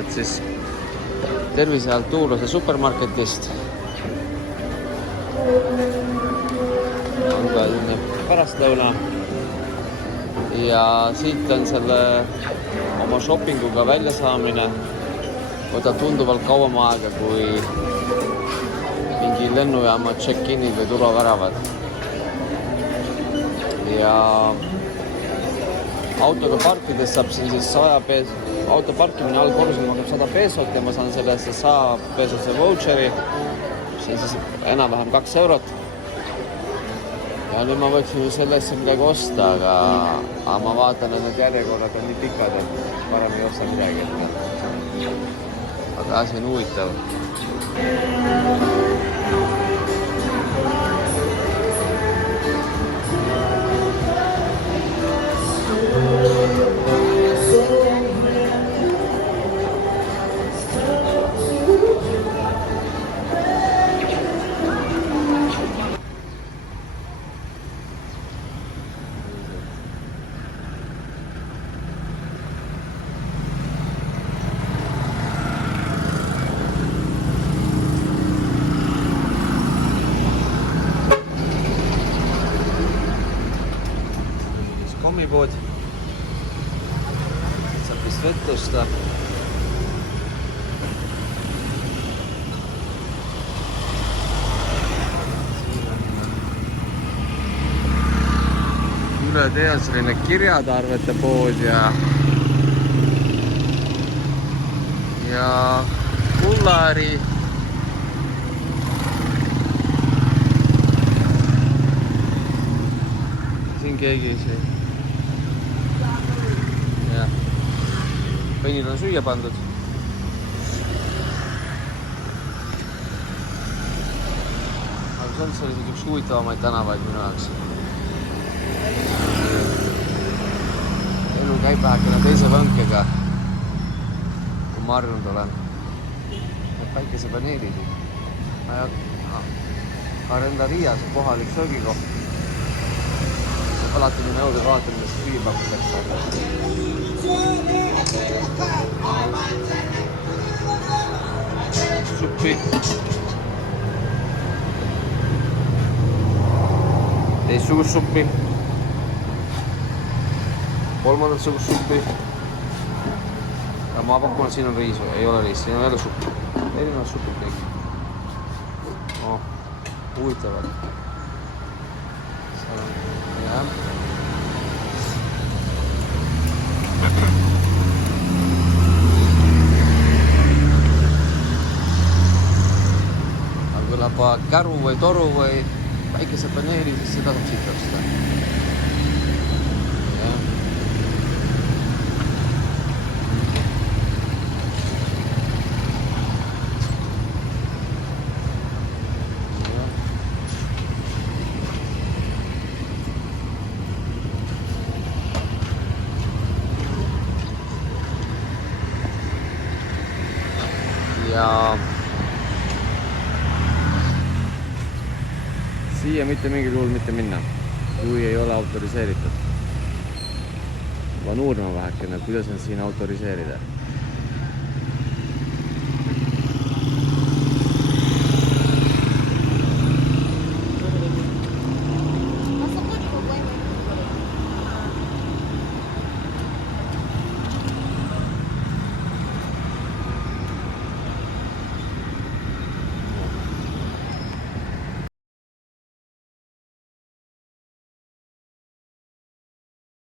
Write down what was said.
et siis tervise alt Tuuluse supermarketist on ka selline pärastlõuna ja siit on selle oma shoppinguga välja saamine võtab tunduvalt kauem aega kui mingi lennujaama check-inid või turvaväravad. Ja autoga parkides saab siin siis 100 peso, auto parkimine allkorrusel maksab 100 pesot ja ma saan sellesse 100 pesose voucheri, see on siis enam-vähem 2 eurot. Ja nüüd ma võiksin ju sellesse midagi osta, aga ma vaatan, et need järjekorrad on nii pikad, et parem ei osta midagi. Aga asi on huvitav. Kommipood saab vist vett osta. Üle tee on selline kirjatarvete pood ja kullari. Siin keegi see. Pennil on süüa pandud. Aga see on sellised üks huvitavamaid tänavaid minu jaoks. Elu käib vähekene teise võnkega, kui ma harjunud olen. Päikesepaneelid. Arendariia, see kohalik söögikoht. Alati minna jõuda vaatama, mis süüa pakutakse. Suppi. Teistsugust suppi. Kolmandat sugust suppi. Ja ma pakun, et siin on riis, ei ole riis, siin on jälle suppi. Erinevad supid kõik. Huvitavad. Jah. Kõlab käru või toru või päikesepaneeli, siis seda saab siit osta. Ja siia mitte mingil juhul mitte minna, kui ei ole autoriseeritud. Ma uurima vähekene, kuidas on siin autoriseerida.